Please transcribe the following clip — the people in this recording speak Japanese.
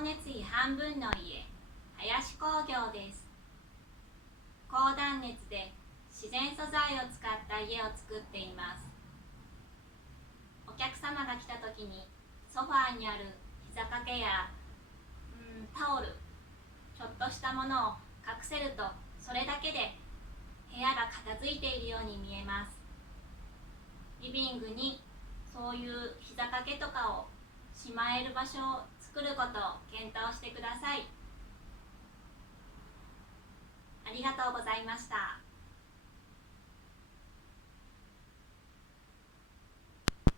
光熱費半分の家、林工業です。高断熱で自然素材を使った家を作っています。お客様が来た時にソファーにある膝掛けやタオル、ちょっとしたものを隠せると、それだけで部屋が片付いているように見えます。リビングにそういう膝掛けとかをしまえる場所を作ることを検討してください。ありがとうございました。